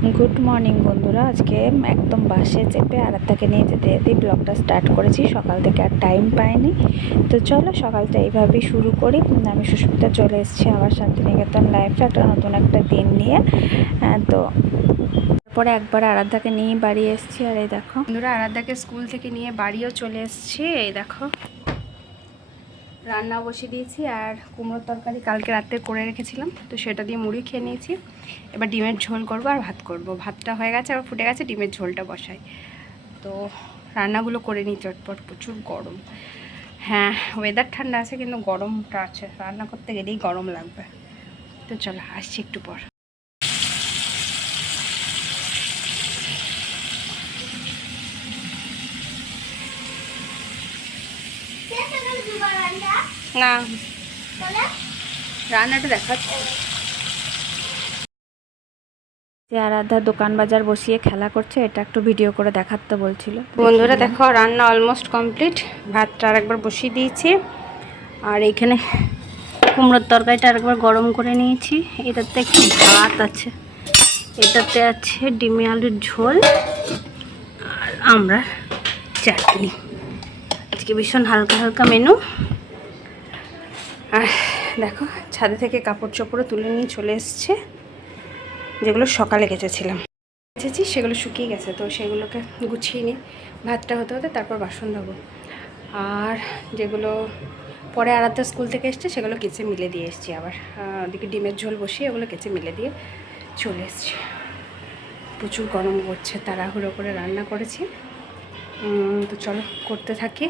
Good morning বন্ধুরা। আজকে একদম বাসে চেপে আরাধ্যাকে নিয়ে যেতে যেতেই ব্লগটা স্টার্ট করেছি। সকাল থেকে আর টাইম পাইনি, তো চলো সকালটা এইভাবেই শুরু করি। আমি সুস্মিতা চলে এসেছি আবার শান্তিনিকেতন লাইফে নতুন একটা দিন নিয়ে। তো তারপরে একবার আরাধ্যাকে নিয়ে বাড়ি এসেছি। আর এই দেখো বন্ধুরা, আরাধ্যাকে স্কুল থেকে নিয়ে বাড়িও চলে এসেছি। এই দেখো রান্না বসিয়ে দিয়েছি, আর কুমড়োর তরকারি কালকে রাতে করে রেখেছিলাম, তো সেটা দিয়ে মুড়ি খেয়ে নিয়েছি। এবার ডিমের ঝোল করব আর ভাত করব। ভাতটা হয়ে গেছে, আবার ফুটে গেছে, ডিমের ঝোলটা বসাই। তো রান্নাগুলো করে নিই চটপট। প্রচুর গরম। হ্যাঁ, ওয়েদার ঠান্ডা আছে কিন্তু গরমটা আছে, রান্না করতে গেলেই গরম লাগবে। তো চলো আসছি একটু পর। না, রান্নাটা দেখাচ্ছি। আরাধ্যা দোকান বাজার বসিয়ে খেলা করছে, এটা একটু ভিডিও করে দেখাতে বলছিল। বন্ধুরা দেখো, রান্না অলমোস্ট কমপ্লিট। ভাতটা আরেকবার বসিয়ে দিয়েছি, আর এইখানে কুমড়োর তরকারিটা আরেকবার গরম করে নিয়েছি। এটাতে একটু ভাত আছে, এটাতে আছে ডিমে আলুর ঝোল, আর আমরা চাটনি। আজকে ভীষণ হালকা হালকা মেনু। আর দেখো, ছাদে থেকে কাপড় চোপড়ও তুলে নিয়ে চলে এসছে, যেগুলো সকালে কেচেছিলাম। কেচেছি সেগুলো শুকিয়ে গেছে, তো সেগুলোকে গুছিয়ে নিই। ভাতটা হতে হতে তারপর বাসন ধোবো। আর যেগুলো পরে আরাধ্যা স্কুল থেকে এসছে সেগুলো কেচে মিলে দিয়ে এসছি। আবার ওদিকে ডিমের ঝোল বসিয়ে ওগুলো কেচে মিলে দিয়ে চলে এসছি। প্রচুর গরম করছে, তাড়াহুড়ো করে রান্না করেছি। তো চলো করতে থাকি,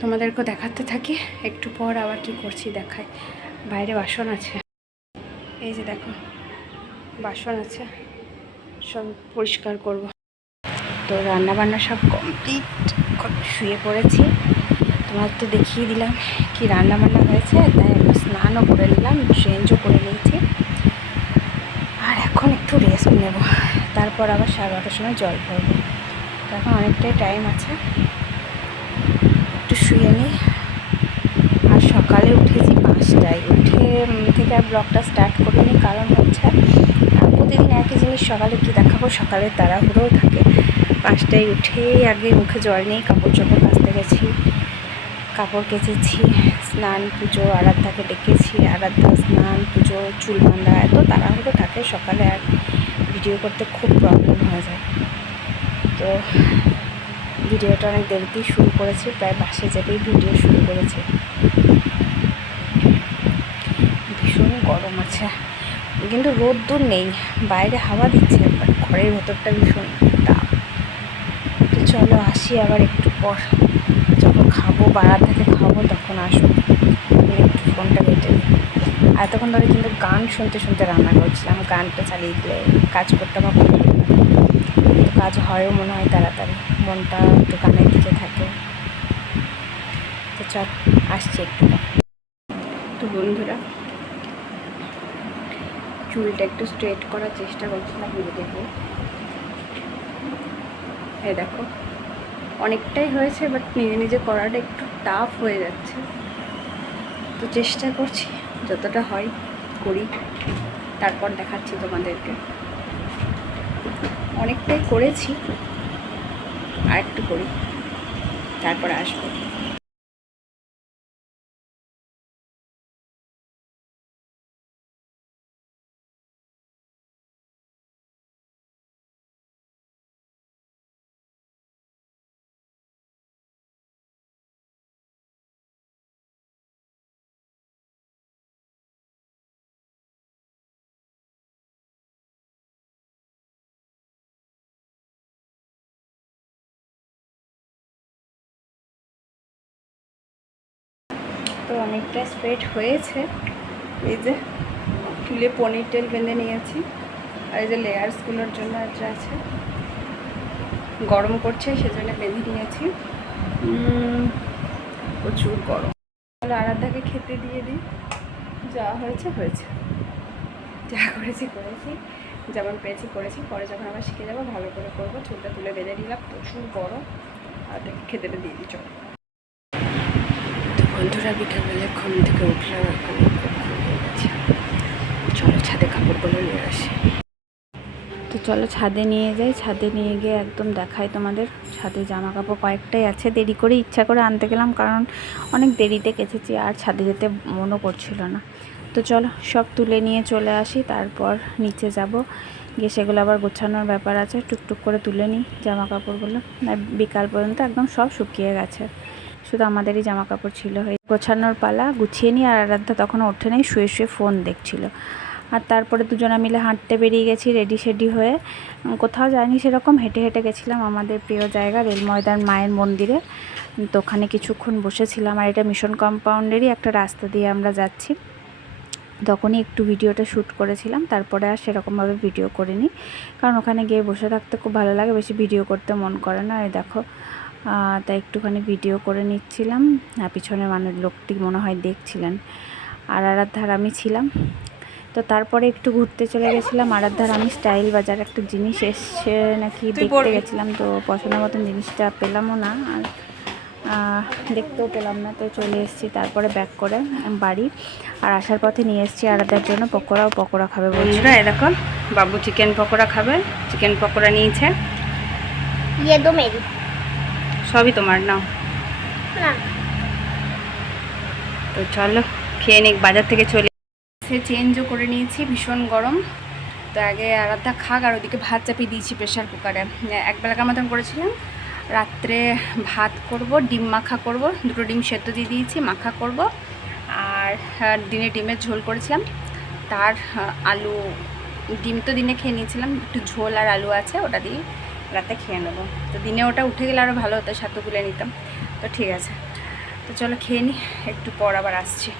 তোমাদেরকেও দেখাতে থাকি। একটু পর আবার কি করছি দেখাই। বাইরে বাসন আছে, এই যে দেখো বাসন আছে, সব পরিষ্কার করব। তো রান্না বান্না সব কমপ্লিট, শুয়ে পড়েছি। তোমার তো দেখিয়ে দিলাম কি রান্না বান্না হয়েছে, তাই একটু স্নানও করে নিলাম, চেঞ্জও করে নিয়েছি। আর এখন একটু রেস্ট নেব, তারপর আবার 12টার সময় জল ভরবো। এখন অনেকটাই টাইম আছে, একটু শুয়ে নিই। আর সকালে উঠেছি 5টায়, উঠে থেকে আর ব্লগটা স্টার্ট করিনি, কারণ হচ্ছে প্রতিদিন একই জিনিস সকালে কি দেখাবো, সকালে তাড়াহুড়োও থাকে। 5টায় উঠেই আগে মুখে জল নিয়ে কাপড় চোপড় কাচতে গেছি, কাপড় কেচেছি, স্নান পুজো, আরাধ্যাকে ডেকেছি, আরাধ্যা স্নান পুজো, চুল বাঁধা, এত তাড়াহুড়ো থাকে সকালে, আর ভিডিও করতে খুব প্রবলেম হয়ে যায়। তো ভিডিওটা অনেক দেরিতেই শুরু করেছি, প্রায় বাসে যেতেই ভিডিও শুরু করেছি। ভীষণ গরম আছে, কিন্তু রোদ্দুর নেই, বাইরে হাওয়া দিচ্ছে, বাট ঘরের ভেতরটা ভীষণ তাপ। তো চলো আসি আবার একটু পর, যখন খাবো বাড়া থেকে খাবো তখন আসবো। একটু ফোনটা কেটে নিই। এতক্ষণ ধরে কিন্তু গান শুনতে শুনতে রান্না করছিলাম, গানটা চালিয়ে দিলে কাজ করতে আমার ভালো লাগে, কাজ হয়ও মনে হয় তাড়াতাড়ি, মনটা একটু গানের দিকে থাকে। তো চল আসছি একটু পর। তো বন্ধুরা, চুলটা একটু স্ট্রেট করার চেষ্টা করছিলাম নিজেকে। এই দেখো অনেকটাই হয়েছে, বাট নিজে নিজে করাটা একটু টাফ হয়ে যাচ্ছে। তো চেষ্টা করছি, যতটা হয় করি, তারপর দেখাচ্ছি তোমাদেরকে। অনেকটাই করেছি, আর একটু করি, তারপর আসবো। তো অনেকটা স্ট্রেট হয়েছে, এই যে চুলে পনিটেল বেঁধে নিয়েছি, আর এই যে লেয়ার্সগুলোর জন্য একটা আছে, গরম করছে সেজন্য বেঁধে নিয়েছি। প্রচুর গরম। তাহলে আরাধ্যাকে খেতে দিয়ে দিই, যা হয়েছে হয়েছে, যা করেছি করেছি, যেমন পেয়েছি করেছি। পরে যখন আবার শিখে যাবো ভালো করে করবো। চুলটা তুলে বেঁধে নিলাম, প্রচুর গরম। আরাধ্যাকে খেতে দিয়ে দিই চলো। তো বন্ধুরা, বিকেলবেলা ঘুম থেকে উঠলাম, এখন খুব ঘুম হয়ে গেছে। চলো ছাদে কাপড়গুলো নিয়ে আসি। তো চলো ছাদে নিয়ে যাই, ছাদে নিয়ে গিয়ে একদম দেখাই তোমাদের। ছাদে জামা কাপড় কয়েকটাই আছে, দেরি করে ইচ্ছা করে আনতে গেলাম কারণ অনেক দেরিতে কেচেছি আর ছাদে যেতে মনও করছিল না। তো চলো সব তুলে নিয়ে চলে আসি, তারপর নিচে যাব, গিয়ে সেগুলো আবার গোছানোর ব্যাপার আছে। টুকটুক করে তুলে নিই জামা কাপড়গুলো, বিকাল পর্যন্ত একদম সব শুকিয়ে গেছে, শুধু আমাদেরই জামা কাপড় ছিল। গোছানোর পালা, গুছিয়ে নিই। আর আরাধ্যা তখন ওঠে নেই, শুয়ে শুয়ে ফোন দেখছিল। আর তারপরে দুজনা মিলে হাঁটতে বেরিয়ে গেছি রেডি সেডি হয়ে। কোথাও যাইনি সেরকম, হেঁটে হেঁটে গেছিলাম আমাদের প্রিয় জায়গা রেল ময়দান মায়ের মন্দিরে। তো ওখানে কিছুক্ষণ বসেছিলাম। আর এটা মিশন কম্পাউন্ডেরই একটা রাস্তা দিয়ে আমরা যাচ্ছি, তখনই একটু ভিডিওটা শ্যুট করেছিলাম, তারপরে আর সেরকমভাবে ভিডিও করিনি কারণ ওখানে গিয়ে বসে থাকতে খুব ভালো লাগে, বেশি ভিডিও করতে মন করে না। এই দেখো, তাই একটুখানি ভিডিও করে নিচ্ছিলাম। পিছনের লোকটি মনে হয় দেখছিলেন। আর আরাধ্যার আমি ছিলাম। তো তারপরে একটু ঘুরতে চলে গেছিলাম। আরাধ্যার আমি স্টাইল বাজার একটা জিনিস এসছে নাকি দেখতে গেছিলাম, তো পছন্দের মতন জিনিসটা পেলামও না আর দেখতেও পেলাম না, তো চলে এসেছি তারপরে ব্যাক করে বাড়ি। আর আসার পথে নিয়ে এসেছি আরাধ্যার জন্য পকোড়া খাবে বলছিরা। দেখো বাবু চিকেন পকোড়া খাবে, চিকেন পকোড়া নিয়েছে। সবই তোমার নাও। তো চলো খেয়ে নিক, বাজার থেকে চলে সে চেঞ্জও করে নিয়েছি, ভীষণ গরম। তো আগে আরাধ্যা খাক, আর ওদিকে ভাত চাপিয়ে দিয়েছি প্রেশার কুকারে। একবেলাকার মতন করেছিলাম, রাত্রে ভাত করব, ডিম মাখা করব, 2টো ডিম সেদ্ধ দিয়ে দিয়েছি, মাখা করব। আর দিনে ডিমের ঝোল করেছিলাম, তার আলু, ডিম তো দিনে খেয়ে নিয়েছিলাম, একটু ঝোল আর আলু আছে, ওটা দিয়ে রাতে খেয়ে নেবো। তো দিনে ওটা উঠে গেলে আরও ভালো হতো, সাথে গুলে নিতাম। তো ঠিক আছে, তো চলো খেয়ে নিই, একটু পর আবার আসছি।